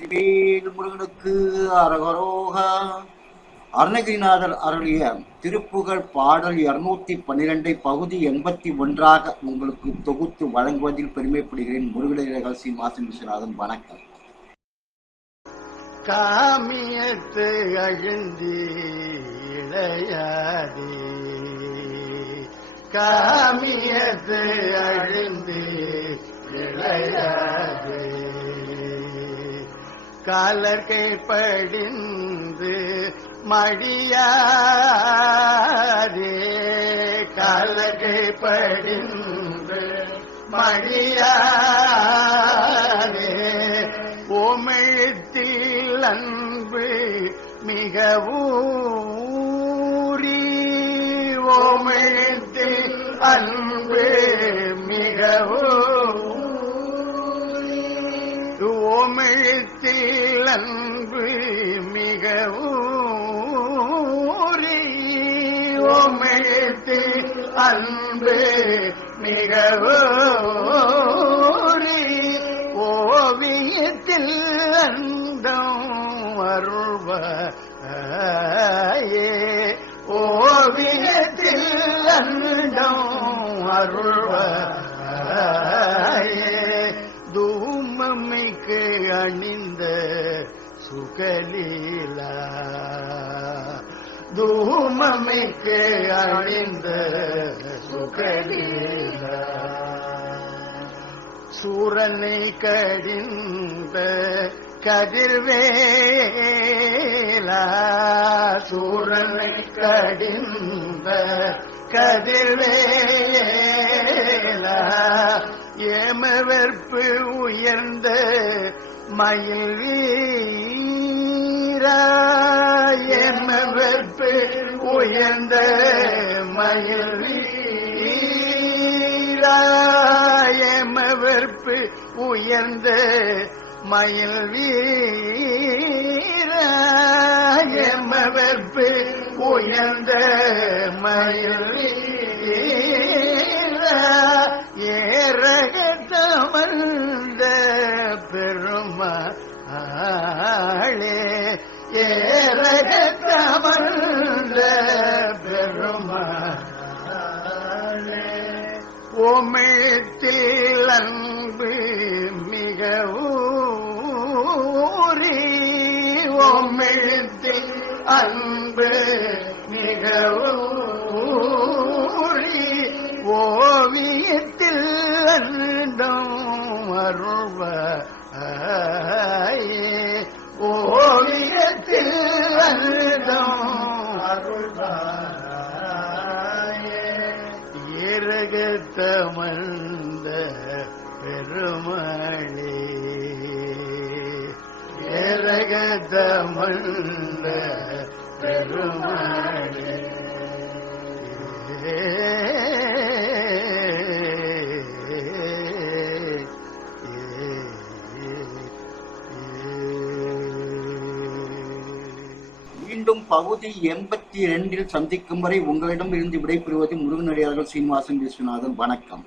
வெற்றிவேல் முருகனுக்கு அரகரோக. அருணகிரிநாதர் அருளிய திருப்புகழ் பாடல் இருநூத்தி பன்னிரெண்டை பகுதி எண்பத்தி ஒன்றாக உங்களுக்கு தொகுத்து வழங்குவதில் பெருமைப்படுகிறேன். முருகனை ரகசி மாசம் விஸ்வநாதன் வணக்கம். காமியத்து அழுந்தி இளையாதே. காமியத்து அழுந்தி இளையாதே. காலர்கை படிந்து மடியாதே காலர்கை படிந்து மடியாதே ஓமெழுத்தில் அன்பு மிக ஓமெழுத்தில் அன்பு ஓமெழுத்தில் அன்பு மிக அன்பு மிக ஓவியத்தில் அந்தம் அருள்வாயே. ஓவியத்தில் அந்தம் அருள்வாயே. அணிந்த சுகலீலா. தூமமைக்கு அணிந்த சுகலீலா. சூரனை கடிந்த கதிர்வேலா. சூரனை கடிந்த கதிர்வேலா. ஏமவர்ப்பு உயர்ந்த மயில் வீரா. ஏமவர்ப்பு உயர்ந்த மயில் வீரா. எமவர்ப்பு உயர்ந்த மயில் வீரா. எமவர்ப்பு உயர்ந்த மயில் வீர. ஏரகத்தமர்ந்த பெருமாளே ஓமிழத்தில் அன்பு மிக ஊறி ஓமிழத்தில் அன்பு மிக ஏரகத்தமர்ந்த பெருமாளே ஏரகத்தமர்ந்த பெருமாளே. மீண்டும் பகுதி எண்பத்தி இரண்டில் சந்திக்கும் வரை உங்களிடம் இருந்து விடைபெறுவது முருகனடியார்கள் சீனிவாசன் விஸ்வநாதன். வணக்கம்.